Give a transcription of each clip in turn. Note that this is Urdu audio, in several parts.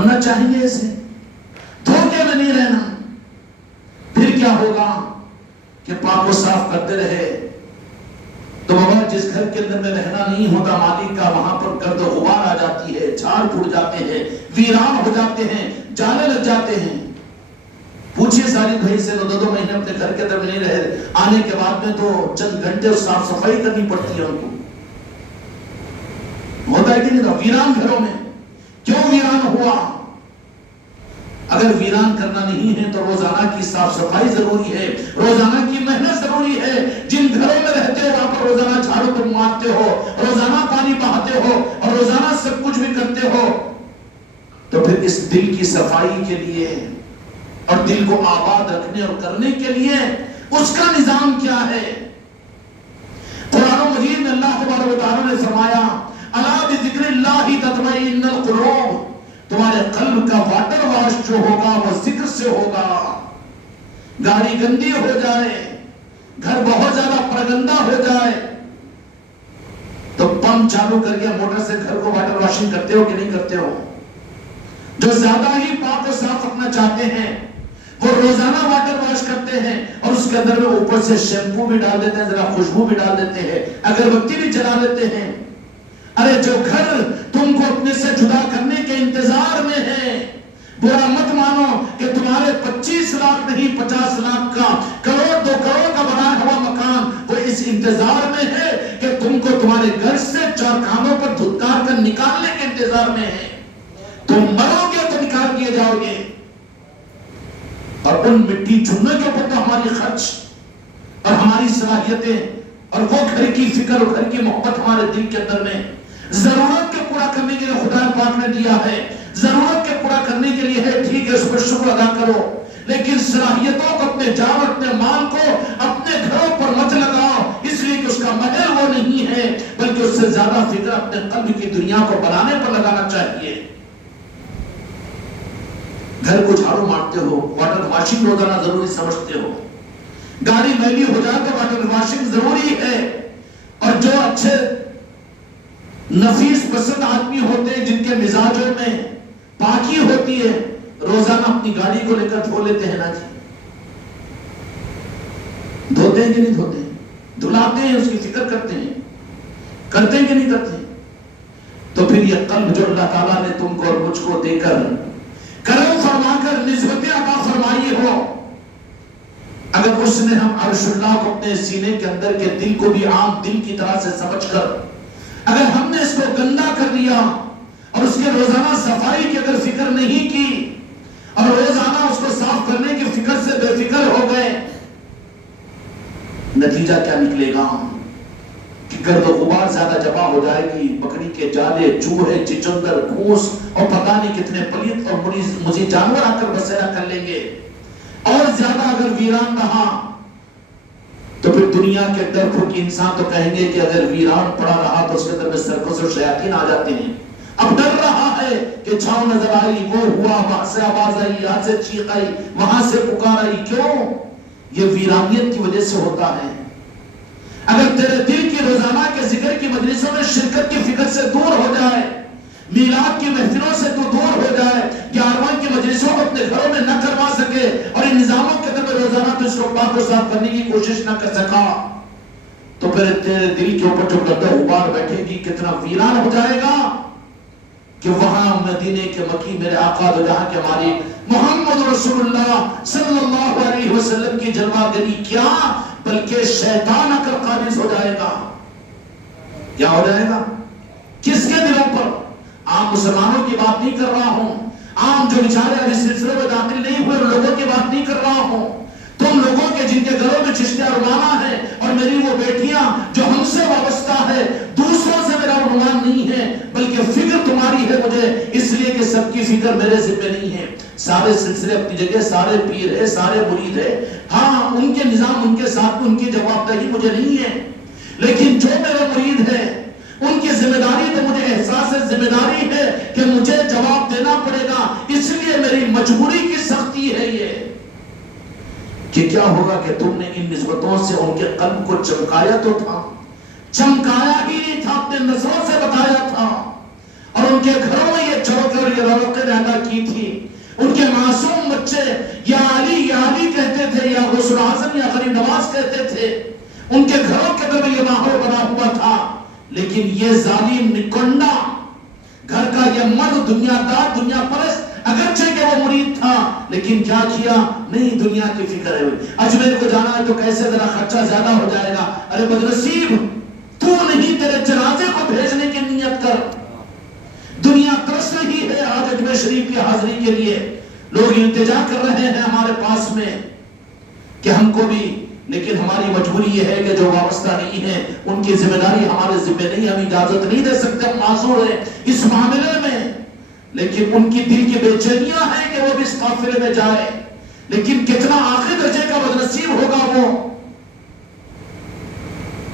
بننا چاہیے اسے، دھوکے میں نہیں رہنا۔ پھر کیا ہوگا کہ پاک و صاف کرتے رہے تو بابا جس گھر کے اندر میں رہنا نہیں ہوتا مالک کا، وہاں پر گرد و غبار آ جاتی ہے، جھاڑ پھوٹ جاتے ہیں، ویران ہو جاتے ہیں، جانے لگ جاتے ہیں۔ پوچھئے ساری بھائی سے، 2 مہینے اپنے گھر کے اندر میں نہیں رہے، آنے کے بعد میں تو چند گھنٹے صاف صفائی کرنی پڑتی ہے ان کو، ہوتا ہے کہ نہیں؟ ویران گھروں میں کیوں ویران ہوا؟ اگر ویران کرنا نہیں ہے تو روزانہ کی صاف صفائی ضروری ہے، روزانہ کی محنت ضروری ہے۔ جن گھروں میں رہتے ہو وہاں پر روزانہ جھاڑو پر مارتے ہو، روزانہ پانی بہاتے ہو اور روزانہ سب کچھ بھی کرتے ہو، تو پھر اس دل کی صفائی کے لیے اور دل کو آباد رکھنے اور کرنے کے لیے اس کا نظام کیا ہے؟ قرآن مجید میں اللہ تبارک و تعالیٰ نے فرمایا الا بذکر اللہ تطمئن القلوب، تمہارے قلب کا واٹر واش جو ہوگا وہ ذکر سے ہوگا۔ گاڑی گندی ہو جائے، گھر بہت زیادہ پرگندہ ہو جائے تو پمپ چالو کر کے موٹر سے گھر کو واٹر واشنگ کرتے ہو کہ نہیں کرتے ہو؟ جو زیادہ ہی پاک و صاف رکھنا چاہتے ہیں وہ روزانہ واٹر واش کرتے ہیں اور اس کے اندر میں اوپر سے شیمپو بھی ڈال دیتے ہیں، ذرا خوشبو بھی ڈال دیتے ہیں، اگربتی بھی جلا لیتے ہیں۔ ارے جو گھر تم کو اپنے سے جدا کرنے کے انتظار میں ہے، برا مت مانو کہ تمہارے 25 لاکھ نہیں 50 لاکھ کا، کروڑ 2 کروڑ کا بنا ہوا مکان وہ اس انتظار میں ہے کہ تم کو تمہارے گھر سے 4 کانوں پر دھتکار کر نکالنے کے انتظار میں ہے۔ تم مرو گے تو نکال دیے جاؤ گے، اور ان مٹی چننے کے اوپر تو ہماری خرچ اور ہماری صلاحیتیں اور وہ گھر کی فکر اور گھر کی محبت ہمارے دل کے اندر میں ضرورت کے پورا کرنے کے لیے خدا پاک نے دیا ہے، ضرورت کے پورا کرنے کے لیے ہے، ٹھیک ہے اس پر شکر ادا کرو، لیکن صلاحیتوں کو اپنے جان اپنے مال کو اپنے گھروں پر مت لگاؤ، اس لیے کہ اس کا محل وہ نہیں ہے، بلکہ اس سے زیادہ فکر اپنے قلب کی دنیا کو بنانے پر لگانا چاہیے۔ گھر کو جھاڑو مارتے ہو، واٹر واشنگ روزانہ ضروری سمجھتے ہو، گاڑی میلی ہو جائے تو واٹر واشنگ ضروری ہے، اور جو اچھے نفیس پسند آدمی ہوتے ہیں جن کے مزاجوں میں پاکی ہوتی ہے، روزانہ اپنی گاڑی کو لے کر دھو لیتے ہیں نا جی، دھوتے ہیں کہ نہیں دھوتے ہیں؟ دھلاتے ہیں، اس کی فکر کرتے ہیں کہ نہیں کرتے ہیں؟ تو پھر یہ قلب جو اللہ تعالیٰ نے تم کو اور مجھ کو دے کر کرم فرما کر نسبتیں عطا فرمائی ہو، اگر اس نے ہم عرش اللہ کو اپنے سینے کے اندر کے دل کو بھی عام دل کی طرح سے سمجھ کر اگر ہم نے اس کو گندا کر لیا اور اس کے روزانہ صفائی کی اگر فکر نہیں کی اور روزانہ اس کو صاف کرنے کی فکر سے بے فکر ہو گئے، نتیجہ کیا نکلے گا کہ گرد و غبار زیادہ جمع ہو جائے گی، بکری کے جالے، چوہے، چچندر، گھوس اور پتہ نہیں کتنے پلیت اور مزید جانور آ کر بسیرا کر لیں گے، اور زیادہ اگر ویران رہا تو پھر دنیا کے اندر خود انسان تو کہیں گے کہ اگر ویران پڑا رہا تو اس کے اندر میں سرکس اور شیاطین آ جاتے ہیں۔ اب ڈر رہا ہے کہ چھاؤں نظر آئی، وہ ہوا، وہاں سے آواز آئی، یہاں سے چیخ آئی، وہاں سے پکار آئی، کیوں؟ یہ ویرانیت کی وجہ سے ہوتا ہے۔ اگر تیرے دل کی روزانہ کے ذکر کی مجلسوں میں شرکت کی فکر سے دور ہو جائے، میلاد کی محفلوں سے تو دور ہو جائے، 11واں کی مجلسوں کو اپنے گھروں میں نہ کروا سکے اور ان نظاموں کے اندر روزانہ تو اس کو پاک و صاف کرنے کی کوشش نہ کر سکا، تو پھر تیرے دل کے اوپر جو گرد و غبار بیٹھے گی کتنا ویران ہو جائے گا کہ وہاں مدینے کے مکی میرے آقا دو جہاں کے ہماری محمد رسول اللہ صلی اللہ علیہ وسلم کی جلوہ گری کیا بلکہ شیطان آ کر قابض ہو جائے گا۔ کیا ہو جائے گا؟ کس کے دلوں پر؟ عام مسلمانوں کی بات نہیں کر رہا ہوں، عام جو بیچارے ابھی سلسلے میں داخل نہیں ہوئے ان لوگوں کی بات نہیں کر رہا ہوں، تم لوگوں کے جن کے گھروں میں چشتہ عنوانہ ہے اور میری وہ بیٹیاں جو ہم سے وابستہ ہے، دوسروں سے میرا عنوان نہیں ہے بلکہ فکر تمہاری ہے مجھے، اس لیے کہ سب کی فکر میرے ذمہ نہیں ہے، سارے سلسلے اپنی جگہ، سارے پیر ہے، سارے مرید ہے، ہاں ان کے نظام ان کے ساتھ ان کی جواب دہی مجھے نہیں ہے، لیکن جو میرے مرید ہے ان کی ذمہ داری تو مجھے احساس ذمہ داری ہے کہ مجھے جواب دینا پڑے گا، اس لیے میری مجبوری کی سختی ہے یہ کہ کیا ہوگا کہ تم نے ان نسبتوں سے ان کے قلب کو چمکایا تو تھا، چمکایا ہی نہیں تھا، اپنے نظروں سے بتایا تھا، اور ان کے گھروں میں یہ چوکے اور یہ رونقیں پیدا کی تھی. ان کے معصوم بچے یا علی کہتے تھے، یا غوث الاعظم یا غریب نواز کہتے تھے. ان کے گھروں کے اندر یہ ماحول بنا ہوا تھا. لیکن یہ ظالم نکنڈا گھر کا یہ مرد دنیا دار، دنیا پرست، اگرچہ کہ وہ مرید تھا، لیکن کیا کیا؟ نہیں، دنیا کی فکر ہے. اجمیر کو جانا ہے تو کیسے ذرا خرچہ زیادہ ہو جائے گا. ارے بدنصیب، تو نہیں، تیرے جنازے کو بھیجنے کی نیت کر. دنیا ترس رہی ہے آج اجمیر شریف کی حاضری کے لیے. لوگ التجا کر رہے ہیں ہمارے پاس میں کہ ہم کو بھی، لیکن ہماری مجبوری یہ ہے کہ جو وابستہ نہیں ہے ان کی ذمہ داری ہمارے ذمہ نہیں، ہم اجازت نہیں دے سکتے، ہم معذور ہیں اس معاملے میں. لیکن ان کی دل کی بے چینیاں ہیں کہ وہ بھی اس قافلے میں جائے. لیکن کتنا آخر درجے کا بدنصیب ہوگا وہ.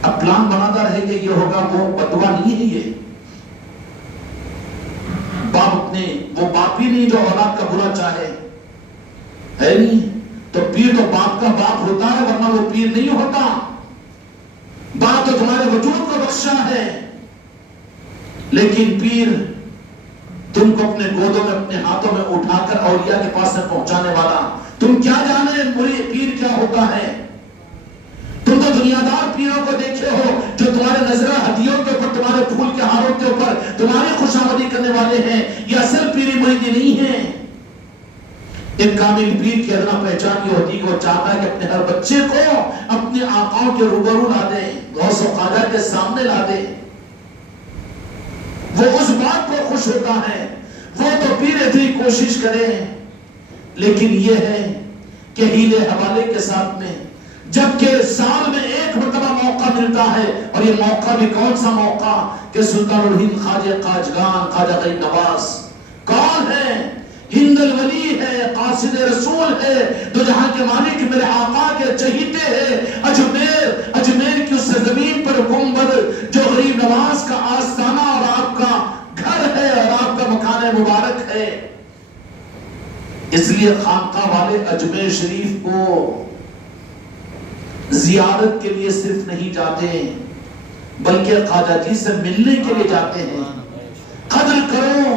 اب پلان بناتا رہے کہ یہ ہوگا، وہ بدعا نہیں ہے. یہ باپ اپنے، وہ باپ ہی نہیں جو اولاد کا برا چاہے، ہے نہیں. تو پیر تو باپ کا باپ ہوتا ہے، ورنہ وہ پیر نہیں ہوتا. باپ تو تمہارے وجود کو بخشا ہے، لیکن پیر تم کو اپنے گودوں میں، اپنے ہاتھوں میں اٹھا کر اولیاء کے پاس سے پہنچانے والا. تم کیا جانے پیر کیا ہوتا ہے؟ تم تو دنیا دار پیروں کو دیکھے ہو جو تمہارے نظرہ ہدیوں کے اوپر، تمہارے پھول کے ہاروں کے اوپر تمہاری خوشامدی کرنے والے ہیں. یہ اصل پیری مریدی نہیں ہے. ایک کامل پیر کی ادنا پہچان یہ ہوتی کہ وہ چاہتا ہے کہ اپنے ہر بچے کو اپنے آقاؤں کے روبرو لا دے، غوث و خواجہ کے سامنے لا دے. وہ اس بات کو خوش ہوتا ہے. وہ تو پیر اتنی کوشش کرے، لیکن یہ ہے کہ ہیلے حوالے کے ساتھ میں، جبکہ سال میں ایک مرتبہ موقع ملتا ہے، اور یہ موقع بھی کون سا موقع کہ سلطان الہند خواجہ قاجگان، خواجہ غریب نواز کون ہے؟ ہند الولی ہے، قاصد رسول ہے، دو جہاں کے مالک میرے آقا کے چہیتے ہیں. اجمیر کی اس زمین پر گنبد جو غریب نواز کا آستانہ اور آپ کا گھر ہے اور آپ کا مکان مبارک ہے. اس لیے خانقاہ والے اجمیر شریف کو زیارت کے لیے صرف نہیں جاتے، بلکہ خواجہ جی سے ملنے کے لیے جاتے ہیں. قدر کرو،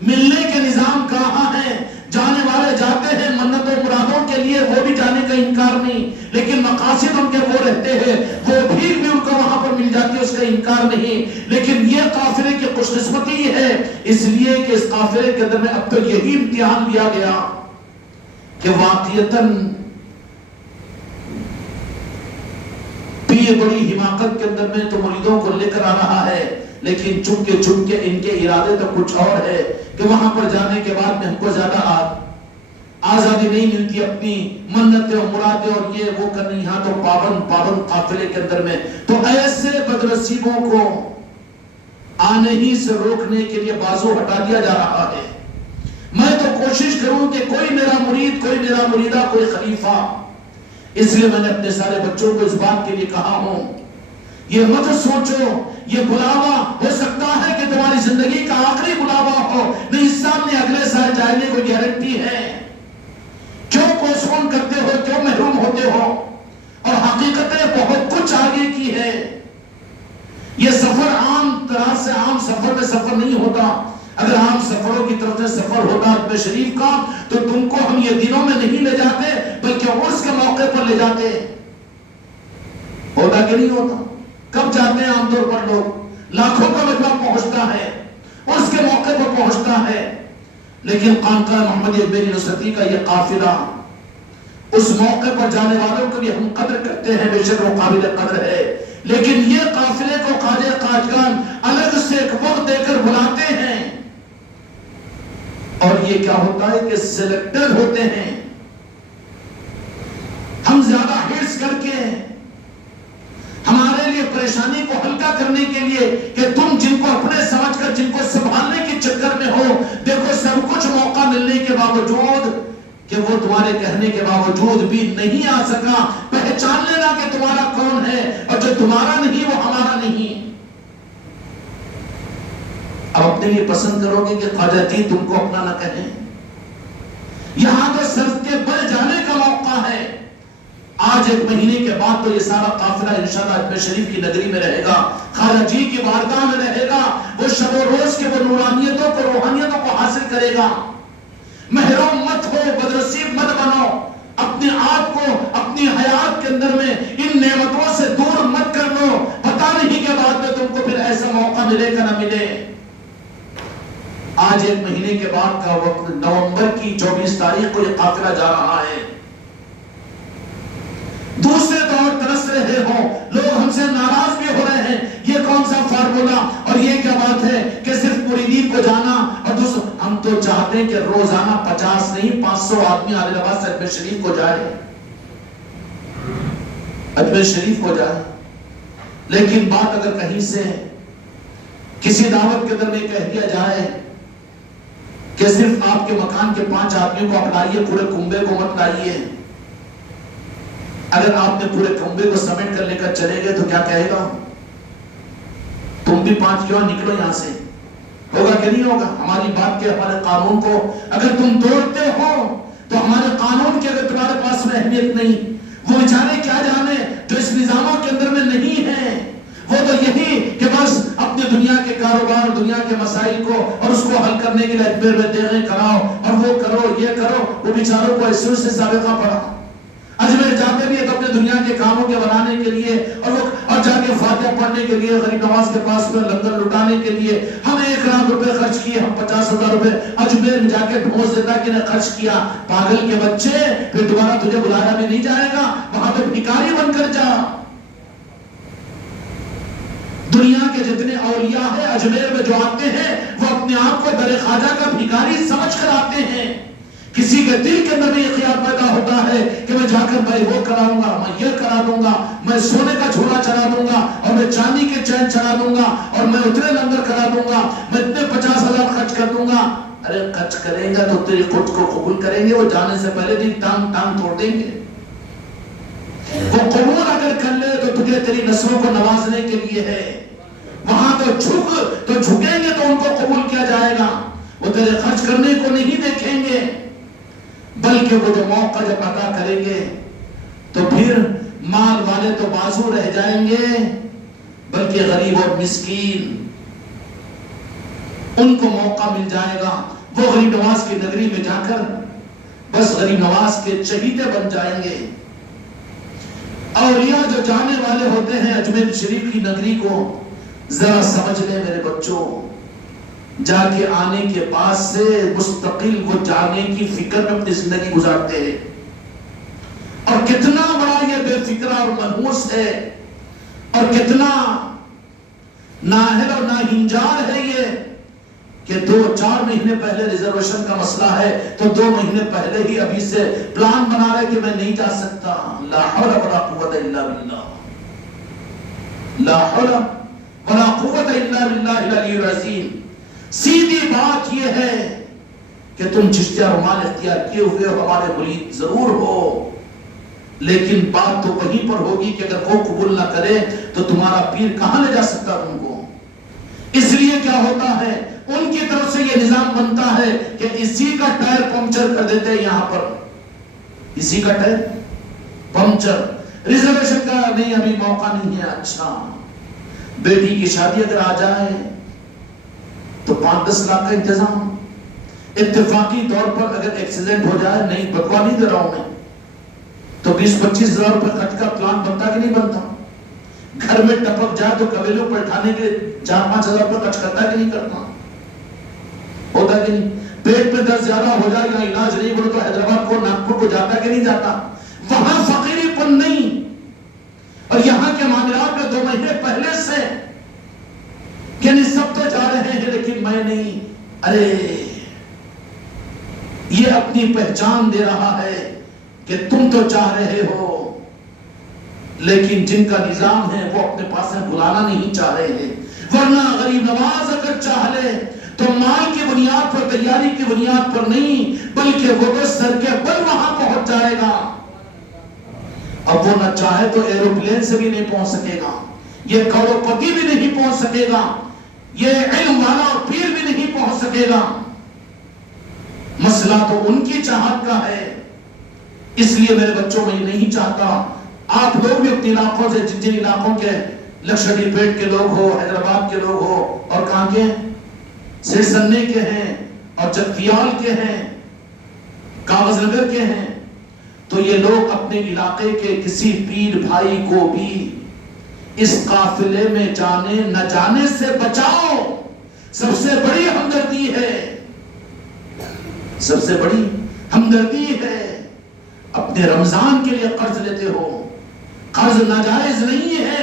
ملنے کے نظام کہاں ہے؟ جانے والے جاتے ہیں منتوں مرادوں کے لیے، وہ بھی جانے کا انکار نہیں، لیکن مقاصد ان کے وہ رہتے ہیں، وہ بھیڑ بھی ان کو وہاں پر مل جاتی ہے، اس کا انکار نہیں. لیکن یہ قافلے کی خوش قسمتی ہے، اس لیے کہ اس قافلے کے اندر میں اب تو یہی امتحان لیا گیا کہ واقعتاً پیر بڑی حماقت کے اندر میں تو مریدوں کو لے کر آ رہا ہے، لیکن چپ کے ان کے ارادے تو کچھ اور ہے کہ وہاں پر جانے کے بعد میں ہم کو زیادہ آزادی نہیں ملتی اپنی منتیں اور مرادیں اور یہ وہ کرنی. یہاں تو پابند قافلے کے اندر میں تو ایسے بدنصیبوں کو آنے ہی سے روکنے کے لیے بازو ہٹا دیا جا رہا ہے. میں تو کوشش کروں کہ کوئی میرا مرید، کوئی میرا مریدہ، کوئی خلیفہ. اس لیے میں نے اپنے سارے بچوں کو اس بات کے لیے کہا ہوں، یہ مت سوچو یہ بلاوا ہو سکتا ہے کہ تمہاری زندگی کا آخری بلاوا ہو. نہیں، سامنے اگلے سال جانے کو گارنٹی ہے. کیوں پوسٹپون کرتے ہو، کیوں محروم ہوتے ہو؟ اور حقیقتیں بہت کچھ آگے کی ہے. یہ سفر عام طرح سے عام سفر میں سفر نہیں ہوتا. اگر عام سفروں کی طرف سے سفر ہوتا اجمیر شریف کا تو تم کو ہم یہ دنوں میں نہیں لے جاتے، بلکہ عرس کے موقع پر لے جاتے. ہوتا کہ نہیں ہوتا؟ کب جاتے ہیں عام طور پر لوگ؟ لاکھوں کا مجمع پہنچتا ہے، عرس کے موقع پر پہنچتا ہے. لیکن خانقاہ محمدیہ بیری نصرتی کا یہ قافلہ اس موقع پر جانے والوں کو بھی ہم قدر کرتے ہیں، بے شک وہ قابل قدر ہے. لیکن یہ قافلے کو خواجہ قاجگان الگ سے ایک وقت دے کر بلاتے ہیں، اور یہ کیا ہوتا ہے کہ سلیکٹڈ ہوتے ہیں. ہم زیادہ ہرس کر کے ہمارے لیے پریشانی کو ہلکا کرنے کے لیے کہ تم جن کو اپنے سمجھ کر جن کو سنبھالنے کے چکر میں ہو، دیکھو سب کچھ موقع ملنے کے باوجود کہ وہ تمہارے کہنے کے باوجود بھی نہیں آ سکا. پہچان لینا کہ تمہارا کون ہے، اور جو تمہارا نہیں وہ ہمارا نہیں. اب اپنے لیے پسند کرو گے کہ خواجہ جی تم کو اپنا نہ کہیں. یہاں تو سر کے بل جانے کا موقع ہے. آج ایک مہینے کے بعد تو یہ سارا قافلہ انشاءاللہ اجمیر شریف کی نگری میں رہے گا، خواجہ جی کی بارگاہ میں رہے گا، وہ شب و روز کے وہ نورانیتوں کو روحانیتوں کو حاصل کرے گا۔ محروم مت ہو، بدنصیب مت بنو، اپنے آپ کو اپنی حیات کے اندر میں ان نعمتوں سے دور مت کر لو، پتہ نہیں کہ بعد میں تم کو پھر ایسا موقع ملے کہ نہ ملے۔ آج ایک مہینے کے بعد کا وقت، نومبر کی 24 تاریخ کو یہ قافلہ جا رہا ہے۔ دوسرے دور ترس رہے ہوں، لوگ ہم سے ناراض بھی ہو رہے ہیں، یہ کون سا فارمولا اور یہ کیا بات ہے کہ صرف مریدین کو جانا اور ہم تو چاہتے ہیں کہ روزانہ 50 نہیں 500 آدمی عادل آباد سے اجمیر شریف کو جائے، اجمیر شریف کو جائے۔ لیکن بات اگر کہیں سے کسی دعوت کے اندر میں کہہ دیا جائے کہ صرف آپ کے مکان کے 5 آدمیوں کو آپ لائیے، پورے کنبے کو مت لائیے، اگر آپ نے پورے کنبے کو سمیٹ کر لے کر چلے گئے تو کیا کہے گا؟ تم بھی 5 کیوں نکلو یہاں سے، ہوگا کہ نہیں ہوگا؟ ہماری بات کے ہمارے قانون کو اگر تم توڑتے ہو تو ہمارے قانون کی اگر تمہارے پاس میں اہمیت نہیں، وہ بیچارے کیا جانے جو اس نظاموں کے اندر میں نہیں ہیں، وہ تو یہی کہ بس اپنے دنیا کے کاروبار، دنیا کے مسائل کو اور اس کو حل کرنے کے لیے اجمیر میں دیغیں کراؤ اور وہ کرو یہ کرو، وہ بیچاروں کو ایسے سے سابقہ پڑا، اجمیر جاتے بھی ہے تو اپنے دنیا کے کاموں کے بنانے کے لیے اور جا کے فاتحہ پڑھنے کے لیے، غریب نواز کے پاس میں لنگر لٹانے کے لیے ہم 1 لاکھ روپے خرچ کیے، ہم 50,000 روپے اجمیر میں جا کے ڈھونس دیتا کہ نے خرچ کیا۔ پاگل کے بچے، پھر دوبارہ تجھے بلایا بھی نہیں جائے گا، وہاں پہ بھکاری بن کر جا۔ دنیا کے جتنے اولیاء ہیں اجمیر میں جو آتے ہیں وہ اپنے آپ کو در خواجہ کا بھکاری سمجھ کر آتے ہیں۔ کسی کے دل کے اندر بھی یہ خیال پیدا ہوتا ہے کہ میں جا کر میں وہ کراؤں گا، میں یہ کرا دوں گا، میں سونے کا جھولا چڑھا دوں گا اور میں چاندی کے چین چڑھا دوں گا اور میں اتنے لنگر کرا دوں گا، میں اتنے 50,000 خرچ کر دوں گا۔ ارے خرچ کریں گا تو تیری خود کو قبول کریں گے، وہ جانے سے پہلے دن ٹانگ توڑ دیں گے۔ وہ قبول اگر کر لے تو تجھے تیری نسلوں کو نوازنے کے لیے ہے، وہاں تو جھکیں گے تو ان کو قبول کیا جائے گا، وہ تیرے خرچ کرنے کو نہیں دیکھیں گے، بلکہ وہ جو موقع جب عطا کریں گے تو پھر مال والے تو بازو رہ جائیں گے، بلکہ غریب اور مسکین ان کو موقع مل جائے گا، وہ غریب نواز کی نگری میں جا کر بس غریب نواز کے چہیتے بن جائیں گے۔ اولیاء جو جانے والے ہوتے ہیں اجمیر شریف کی نگری کو، ذرا سمجھ لیں میرے بچوں، جا کے آنے کے بعد سے مستقل وہ جانے کی فکر میں اپنی زندگی گزارتے ہیں، اور کتنا بڑا یہ بے فکرہ اور منحوس ہے، اور کتنا نااہل اور ناہنجار ہے یہ کہ 2-4 مہینے پہلے ریزرویشن کا مسئلہ ہے تو 2 مہینے پہلے ہی ابھی سے پلان بنا رہے کہ میں نہیں جا سکتا۔ لا حول ولا قوت الا باللہ، لا حول ولا قوت الا باللہ العلی العظیم۔ سیدھی بات یہ ہے کہ تم چشتیہ رومان اختیار کیے ہوئے ہو، ہمارے مرید ضرور ہو، لیکن بات تو وہیں پر ہوگی کہ اگر وہ قبول نہ کرے تو تمہارا پیر کہاں لے جا سکتا تم کو؟ اس لیے کیا ہوتا ہے، ان کی طرف سے یہ نظام بنتا ہے کہ اسی کا ٹائر پنکچر کر دیتے ہیں، یہاں پر اسی کا ٹائر پنکچر، ریزرویشن کا نہیں ابھی موقع نہیں ہے۔ اچھا بیٹی کی شادی اگر آ جائے تو 5-10 لاکھ کا انتظام، اتفاقی طور پر اگر ایکسیڈنٹ ہو جائے، نہیں بکوا نہیں دے رہا ہوں میں، تو 20-25 ہزار روپے خرچ کا پلان بنتا کہ نہیں بنتا؟ گھر میں ٹپک جائے تو قبیلوں پر اٹھانے کے 4-5 ہزار روپے خرچ کرتا کہ نہیں کرتا؟ ہوتا کہ نہیں؟ پیٹ میں درد زیادہ ہو جائے گا، علاج نہیں بولے تو حیدرآباد کو ناگپور کو جاتا کہ نہیں جاتا؟ وہاں فقیری پن نہیں، اور یہاں کے معاملات میں 2 مہینے پہلے سے یعنی سب تو جا رہے ہیں لیکن میں نہیں۔ ارے یہ اپنی پہچان دے رہا ہے کہ تم تو چاہ رہے ہو، لیکن جن کا نظام ہے وہ اپنے پاس میں بلانا نہیں چاہ رہے ہیں۔ ورنہ غریب نواز اگر چاہ لے تو مال کی بنیاد پر، تیاری کی بنیاد پر نہیں، بلکہ وہ تو سر کے بل وہاں پہنچ جائے گا۔ اب وہ نہ چاہے تو ایروپلین سے بھی نہیں پہنچ سکے گا، یہ کروڑپتی بھی نہیں پہنچ سکے گا، یہ علم والا اور پیر بھی نہیں پہنچ سکے گا۔ مسئلہ تو ان کی چاہت کا ہے اس لیے میرے بچوں میں نہیں چاہتا آپ لوگ بھی اپنے علاقوں سے، جن علاقوں کے لکشدی پیٹ کے لوگ ہو، حیدرآباد کے لوگ ہو، اور کہاں کے سرسنے کے ہیں اور جگتیال کے ہیں، کاغذ نگر کے ہیں، تو یہ لوگ اپنے علاقے کے کسی پیر بھائی کو بھی اس قافلے میں جانے نہ جانے سے بچاؤ۔ سب سے بڑی ہمدردی ہے، سب سے بڑی ہمدردی ہے۔ اپنے رمضان کے لیے قرض لیتے ہو، قرض ناجائز نہیں ہے،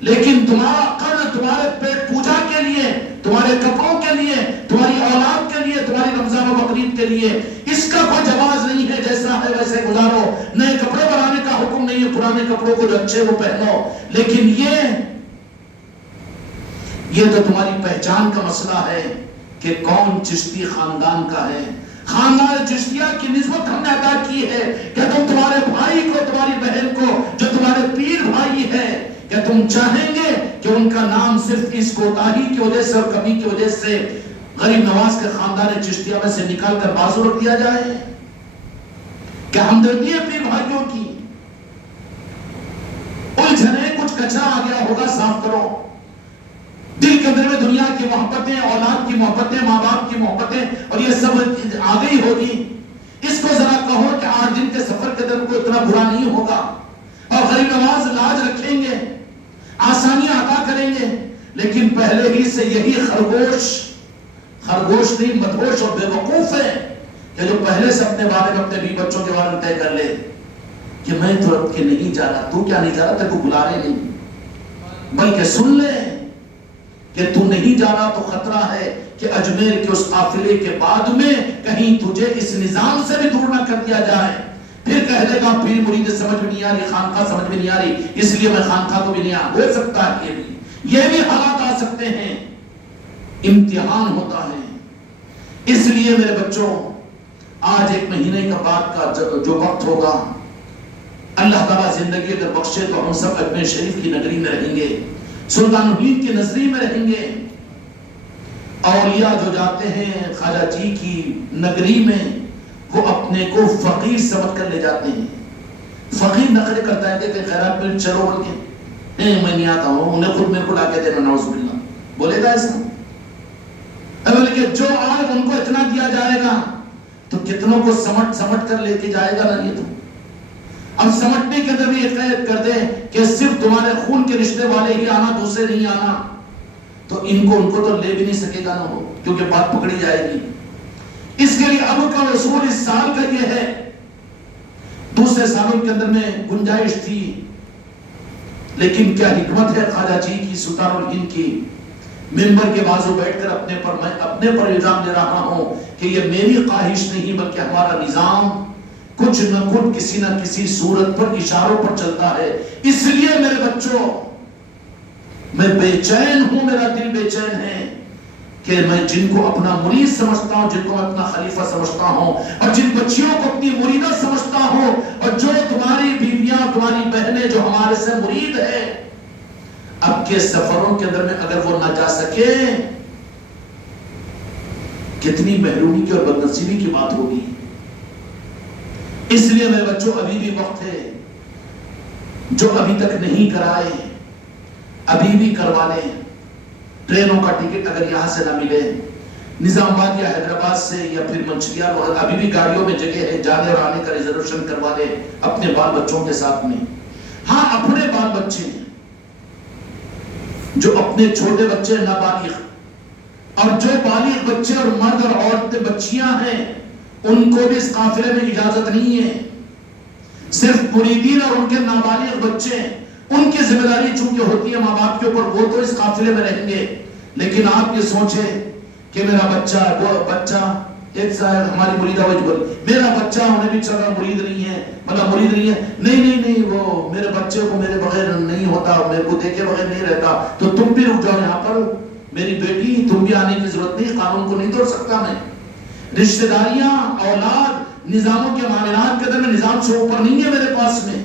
لیکن تمہارا قرض تمہارے پیٹ پوجا کے لیے، تمہارے کپڑوں کے لیے، تمہاری اولاد کے لیے، تمہاری رمضان و بقرعید کے لیے، اس کا کوئی جواز نہیں ہے۔ جیسا ہے ویسے گزارو، نئے کپڑے بنانے کا حکم نہیں ہے، پرانے کپڑوں کو جو اچھے وہ پہنو، لیکن یہ تو تمہاری پہچان کا مسئلہ ہے کہ کون چشتی خاندان کا ہے۔ خاندان چشتیہ کی نسبت ہم نے ادا کی ہے کہ تم تمہارے بھائی کو، تمہاری بہن کو جو تمہارے پیر بھائی ہے، کہ تم چاہیں گے کہ ان کا نام صرف اس کوتاہی کی وجہ سے اور کمی کی وجہ سے غریب نواز کے خاندان چشتیہ میں سے نکال کر بازو رکھ دیا جائے؟ کیا ہمدردی ہے پیر بھائیوں کی؟ الجھنے، کچھ کچرا آ گیا ہوگا، صاف کرو۔ دل کے اندر میں دنیا کی محبتیں، اولاد کی محبتیں، ماں باپ کی محبتیں اور یہ سب آ گئی ہوگی، اس کو ذرا کہو کہ 8 دن کے سفر کے اندر کوئی اتنا برا نہیں ہوگا، اور غریب نواز لاج رکھیں گے، آسانیاں عطا کریں گے۔ لیکن پہلے ہی سے یہی خرگوش نہیں، مدہوش اور بے وقوف ہے کہ جو پہلے سے اپنے بارے میں، اپنے بیوی بچوں کے بارے میں طے کر لے کہ میں تو اب کے نہیں جا رہا۔ تو کیا نہیں جا رہا؟ تیرے کو بلا رہے نہیں، بلکہ سن لے کہ تو نہیں جا رہا تو خطرہ ہے کہ اجمیر کے اس قافلے کے بعد میں کہیں تجھے اس نظام سے بھی دور نہ کر دیا جائے۔ پھر کہہ دے گا پیر مرید سمجھ میں نہیں آ رہی، خانقاہ سمجھ میں نہیں آ رہی، اس لیے میں خانقاہ کو بھی نہیں ہو سکتا ہے۔ یہ بھی حالات آ سکتے ہیں، امتحان ہوتا ہے۔ اس لیے میرے بچوں، آج 1 مہینے کا بعد کا جو وقت ہوگا، اللہ تعالیٰ زندگی اگر بخشے تو ہم سب اجمیر شریف کی نگری میں رہیں گے، سلطان الدین کی نظری میں رہیں گے۔ اولیاء جو جاتے ہیں خواجہ جی کی نگری میں، وہ اپنے کو فقیر سمجھ کر لے جاتے ہیں۔ فقیر نخرے کرتا ہے کہ خیرات میں چلو بول کے، میں نہیں آتا ہوں، انہیں خود میرے کو لا کے دینا، نعوذ باللہ، بولے گا ایسا؟ بلکہ جو آج ان کو اتنا دیا جائے گا تو کتنوں کو سمٹ کر لے کے جائے گا نا۔ یہ تو اب سمٹنے کے اندر بھی یہ قید کر دے کہ صرف تمہارے خون کے رشتے والے ہی آنا، دوسرے نہیں آنا، تو ان کو تو لے بھی نہیں سکے گا نا وہ، کیونکہ بات پکڑی جائے گی۔ اس کے لیے اب کا اصول اس سال کا یہ ہے، دوسرے سالوں کے اندر میں گنجائش تھی، لیکن کیا حکمت ہے خواجہ جی کی، سلطان الہند کی، ممبر کے بازو بیٹھ کر میں اپنے پر الزام دے رہا ہوں کہ یہ میری خواہش نہیں بلکہ ہمارا نظام کچھ نہ کچھ کسی نہ کسی صورت پر اشاروں پر چلتا ہے۔ اس لیے میرے بچوں، میں بے چین ہوں، میرا دل بے چین ہے کہ میں جن کو اپنا مرید سمجھتا ہوں، جن کو میں اپنا خلیفہ سمجھتا ہوں، اور جن بچیوں کو اپنی مریدہ سمجھتا ہوں، اور جو تمہاری بیویاں، تمہاری بہنیں جو ہمارے سے مرید ہے، اب کے سفروں کے اندر میں اگر وہ نہ جا سکے، کتنی محرومی کی اور بدنصیبی کی بات ہوگی۔ اس لیے میرے بچوں، ابھی بھی وقت ہے، جو ابھی تک نہیں کرائے ابھی بھی کروا لیں۔ ٹرینوں کا ٹکٹ اگر یہاں سے نہ ملے، نظام آباد یا حیدرآباد سے یا پھر منشیات وغیرہ، ابھی بھی گاڑیوں میں جگہ ہے، جانے اور آنے کا ریزرویشن کروا لیں اپنے بال بچوں کے ساتھ میں۔ ہاں، اپنے بال بچے جو اپنے چھوٹے بچے نابالغ، اور جو بالغ بچے اور مرد اور عورتیں بچیاں ہیں، ان کو بھی اس قافلے میں اجازت نہیں ہے۔ صرف مریدین اور ان کے نابالغ بچے، ان کی ذمہ داری چونکہ ہوتی ہے ماں باپ کے اوپر، وہ تو اس قافلے میں رہیں گے۔ لیکن آپ یہ سوچیں کہ میرا بچہ، وہ بچہ، ایک صاحب ہماری مریدہ وجہ بول، میرا بچہ انہیں بھی چلا مرید نہیں ہے، مطلب مرید نہیں ہے، نہیں، وہ میرے بچے کو میرے بغیر نہیں ہوتا، میرے کو دیکھے بغیر نہیں رہتا، تو تم بھی رک جاؤ یہاں پر، میری بیٹی تم بھی آنے کی ضرورت نہیں، قانون کو نہیں توڑ سکتا میں۔ رشتہ داریاں، اولاد، نظاموں کے معاملات کے اندر میں نظام سے اوپر نہیں ہے میرے پاس میں۔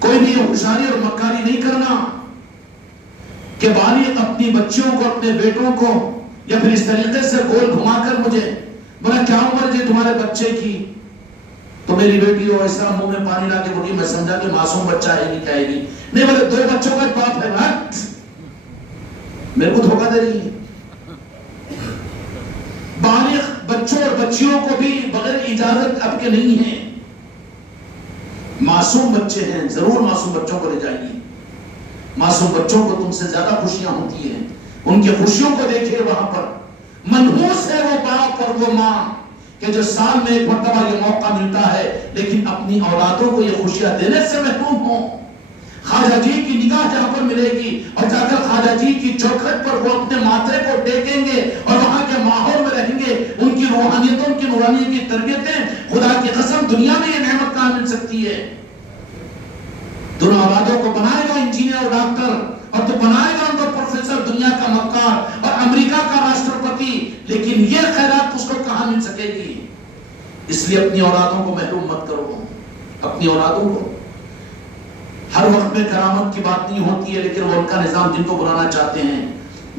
کوئی بھی یہ ہوشیاری اور مکاری نہیں کرنا کہ بالغ اپنی بچیوں کو، اپنے بیٹوں کو، یا پھر اس طریقے سے گول گھما کر مجھے، بولا کیا عمر جی تمہارے بچے کی، تو میری بیٹی ہو اس طرح منہ میں پانی لا کے بولی میں سمجھا کہ معصوم بچہ ہے گی کیا ہے گی نہیں بولے 2 بچوں کا باپ ہے مت میرے کو دھوکہ دے رہی ہے بالغ بچوں اور بچیوں کو بھی بغیر اجازت اب کے نہیں ہیں معصوم بچے ہیں ضرور معصوم بچوں کو لے جائیے معصوم بچوں کو تم سے زیادہ خوشیاں ہوتی ہیں ان کی خوشیوں کو دیکھیں وہاں پر منحوس ہے وہ باپ اور وہ ماں کہ جو سال میں ایک مرتبہ یہ موقع ملتا ہے لیکن اپنی اولادوں کو یہ خوشیاں دینے سے محروم ہوں خواجہ جی کی نگاہ جہاں پر ملے گی اور جا کر خواجہ جی کی چوکھٹ پر وہ اپنے ماتھے کو ٹیکیں گے اور وہاں کے ماحول میں رہیں گے ان کی روحانیتوں کی نورانیت کی تربیتیں خدا کی قسم دنیا میں یہ نعمت کہاں مل سکتی ہے دونوں اولادوں کو بنائے گا انجینئر اور ڈاکٹر اور تو بنائے گا ان کو پروفیسر دنیا کا مکار اور امریکہ کا راشٹرپتی لیکن یہ خیرات اس کو کہاں مل سکے گی اس لیے اپنی اولادوں کو محروم مت کرو اپنی اولادوں کو ہر وقت میں کرامت کی بات نہیں ہوتی ہے لیکن وہ ان کا نظام جن کو بلانا چاہتے ہیں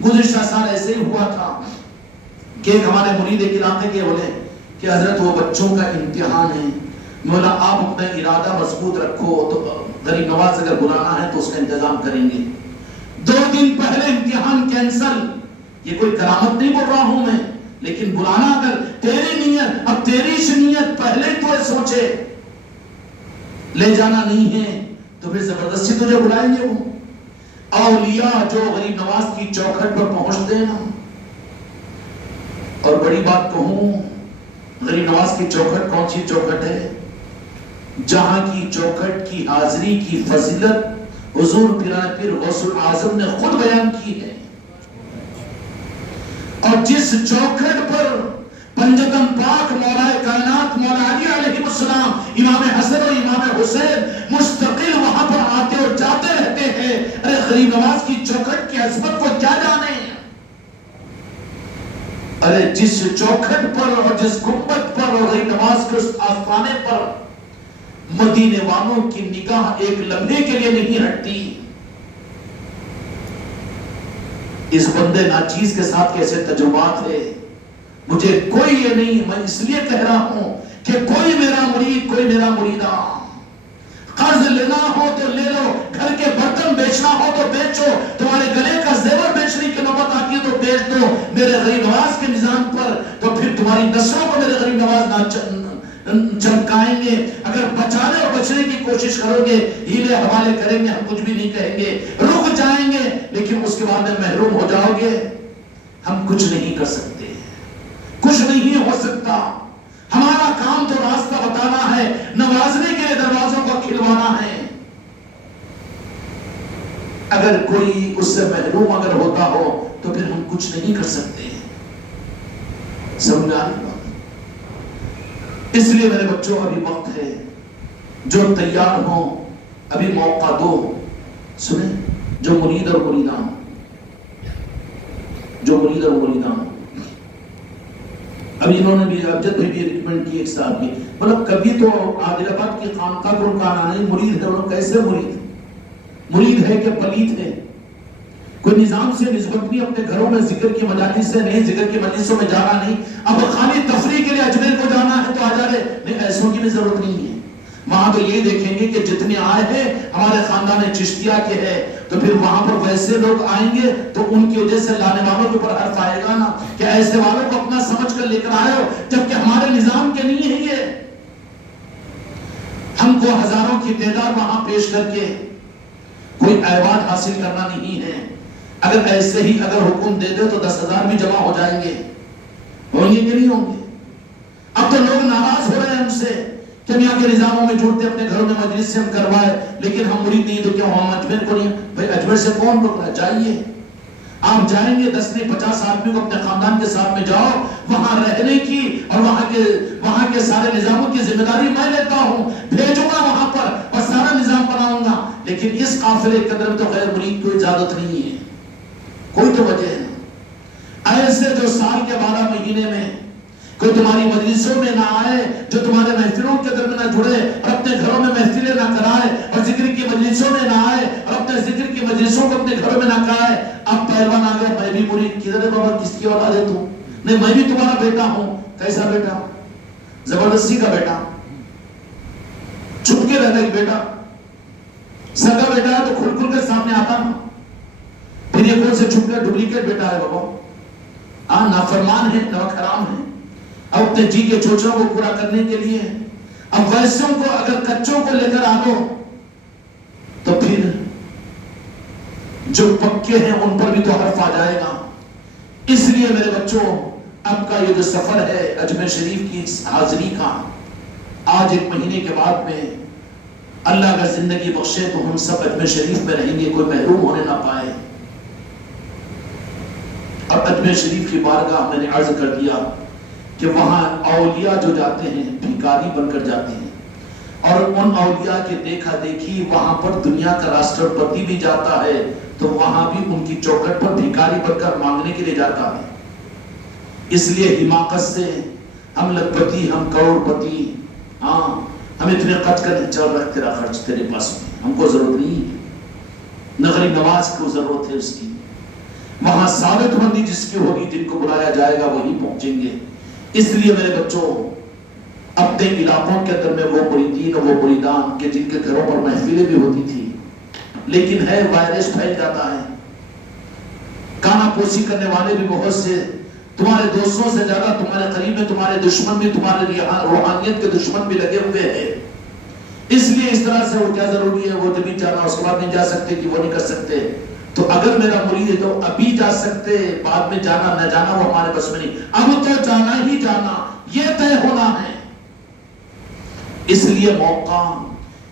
گزشتہ سال ایسے ہی ہوا تھا کہ ایک ہمارے مرید ایک علاقے کے بولے کہ حضرت وہ بچوں کا امتحان ہے مولا آپ اپنا ارادہ مضبوط رکھو تو غریب نواز اگر بلانا ہے تو اس کا انتظام کریں گے 2 دن پہلے امتحان کینسل یہ کوئی کرامت نہیں بول رہا ہوں میں لیکن بلانا اگر تیری نیت اب تیری نیت پہلے تو سوچے لے جانا نہیں ہے تو پھر زبردستی تجھے بلائیں گے وہ اولیاء جو غریب نواز کی چوکھٹ پر پہنچتے ہیں نا اور بڑی بات کہوں غریب نواز کی چوکھٹ کون سی چوکھٹ ہے جہاں کی چوکھٹ کی حاضری کی فضیلت حضور پیر غوث الاعظم نے خود بیان کی ہے اور جس چوکھٹ پر پنجتن پاک مولا کائنات مولا علی علیہ السلام امام حسن اور امام حسین مستقل وہاں پر آتے اور جاتے رہتے ہیں ارے غریب نواز کی چوکھٹ کی عظمت کو کیا جانے ارے جس چوکھٹ پر اور جس گنبد پر اور غریب نواز کے اس آستانے پر مدینے والوں کی نگاہ ایک لمحے کے لیے نہیں ہٹتی اس بندے ناچیز کے ساتھ کیسے تجربات ہے مجھے کوئی یہ نہیں میں اس لیے کہہ رہا ہوں کہ کوئی میرا مرید کوئی میرا مریدہ قرض لینا ہو تو لے لو گھر کے برتن بیچنا ہو تو بیچو تمہارے گلے کا زیور بیچنے کی نوبت آتی ہے تو بیچ دو میرے غریب نواز کے نظام پر تو پھر تمہاری نسلوں کو میرے غریب نواز چمکائیں گے اگر بچانے اور بچنے کی کوشش کرو گے ہیلے حوالے کریں گے ہم کچھ بھی نہیں کہیں گے رک جائیں گے لیکن اس کے بعد میں محروم ہو جاؤ گے ہم کچھ نہیں کر سکتے کچھ نہیں ہو سکتا ہمارا کام تو راستہ بتانا ہے نوازنے کے دروازوں کو کھلوانا ہے اگر کوئی اس سے محروم اگر ہوتا ہو تو پھر ہم کچھ نہیں کر سکتے سمجھا نہیں بات اس لیے میرے بچوں ابھی وقت ہے جو تیار ہوں ابھی موقع دو سنیں جو مرید اور مریدان ابھی انہوں نے بھی ابجد بھی ریکمنڈ کی ایک صاحب کی مطلب کبھی تو عادل آباد کی خانقاہ کو ان کا آنا نہیں مرید ہے انہوں کیسے مرید ہے کہ پلیت ہے کوئی نظام سے نسبت نہیں اپنے گھروں میں ذکر کی مجالس سے نہیں ذکر کی مجلسوں میں جانا نہیں اب خالی تفریح کے لیے اجمیر کو جانا ہے تو آ جا رہے نہیں ایسوں کی بھی ضرورت نہیں ہے وہاں تو یہی دیکھیں گے کہ جتنے آئے ہیں ہمارے خاندان چشتیہ کے ہے تو پھر وہاں پر ویسے لوگ آئیں گے تو ان کی وجہ سے لانے والوں کے اوپر حرف آئے گا نا کہ ایسے والوں کو اپنا سمجھ کر لے کر آئے ہو جبکہ ہمارے نظام کے نہیں ہے یہ ہم کو ہزاروں کی تعداد وہاں پیش کر کے کوئی ایوارڈ حاصل کرنا نہیں ہے اگر ایسے ہی اگر حکم دے دے تو 10,000 بھی جمع ہو جائیں گے ہوں گے کہ نہیں ہوں گے اب تو لوگ ناراض ہو رہے ہیں ہم سے کہ ہم یہاں کے نظاموں میں جھوٹتے اپنے گھروں میں مجلس سے ہم کروائے لیکن ہم مرید نہیں تو کیوں ہم اجمیر کو نہیں بھائی اجمیر سے کون روک رہا ہے جائیے آپ جائیں گے 10 نہیں 50 آدمی کو اپنے خاندان کے ساتھ میں جاؤ وہاں رہنے کی اور وہاں کے سارے نظاموں کی ذمہ داری میں لیتا ہوں بھیجوں گا وہاں پر اور سارا نظام بناؤں گا لیکن اس قافلے کے اندر تو غیر مرید کو اجازت نہیں ہے کوئی تو وجہ ہے ایسے جو سال کے 12 مہینے میں کوئی تمہاری مجلسوں میں نہ آئے جو تمہارے محفلوں کے در میں نہ جڑے اور اپنے گھروں میں محفلیں نہ کرائے اور ذکر کی مجلسوں میں نہ آئے اور اپنے ذکر کی مجلسوں کو اپنے گھروں میں نہ کرائے اب پہلوان آ گیا میں بھی مرید کدھر ہے بابا کس کی اولاد ہے تو نہیں میں بھی تمہارا بیٹا ہوں کیسا بیٹا زبردستی کا بیٹا کے رہتا ہے بیٹا، سگا بیٹا ہے تو کھل کر سامنے آتا نا، پھر یہ کون سے چھپ کر ڈپلیکیٹ بیٹا ہے بابا، نافرمان ہے، نمک حرام ہے، اب اپنے جی کے چوچوں کو پورا کرنے کے لیے اب ویسوں کو اگر کچوں کو لے کر آ دو تو پھر جو پکے ہیں ان پر بھی تو حرف آ جائے گا۔ اس لیے میرے بچوں، اب کا یہ جو سفر ہے اجمیر شریف کی حاضری کا، آج 1 مہینے کے بعد میں اللہ کا زندگی بخشے تو ہم سب اجمیر شریف میں رہیں گے، کوئی محروم ہونے نہ پائے۔ اب اجمیر شریف کی بارگاہ میں نے عرض کر دیا کہ وہاں اولیاء جو جاتے ہیں بھیکاری بن کر جاتے ہیں، اور ان اولیاء کے دیکھا دیکھی وہاں پر دنیا کا راشٹرپتی بھی جاتا ہے تو وہاں بھی ان کی چوکھٹ پر بھیکاری بن کر مانگنے کے لیے جاتا ہے۔ اس لیے حماقت سے ہم لکھپتی، ہم کروڑ پتی، ہم اتنے خرچ کر چل رہے، تیرا خرچ تیرے پاس میں، ہم کو ضرورت نہیں ہے، نغری نواز کو ضرورت ہے اس کی، وہاں ثابت بندی جس کی ہوگی، جن کو بلایا جائے گا وہی پہنچیں گے۔ اس لیے میرے بچوں، اپنے علاقوں کے اندر میں وہ مریدین اور وہ مریدان کہ جن کے گھروں پر محفلیں بھی ہوتی تھی، لیکن ہے وائرس پھیل جاتا ہے، کانا پوسی کرنے والے بھی بہت سے، تمہارے دوستوں سے زیادہ تمہارے قریب میں تمہارے دشمن بھی، تمہارے روحانیت کے دشمن بھی لگے ہوئے ہیں۔ اس لیے اس طرح سے وہ کیا ضروری ہے، وہ جب جانا اس کے بعد نہیں جا سکتے کہ وہ نہیں کر سکتے، تو اگر میرا مرید ہے تو ابھی جا سکتے، بعد میں جانا نہ جانا وہ ہمارے بس میں نہیں، اب تو جانا ہی جانا، یہ طے ہونا ہے۔ اس لیے موقع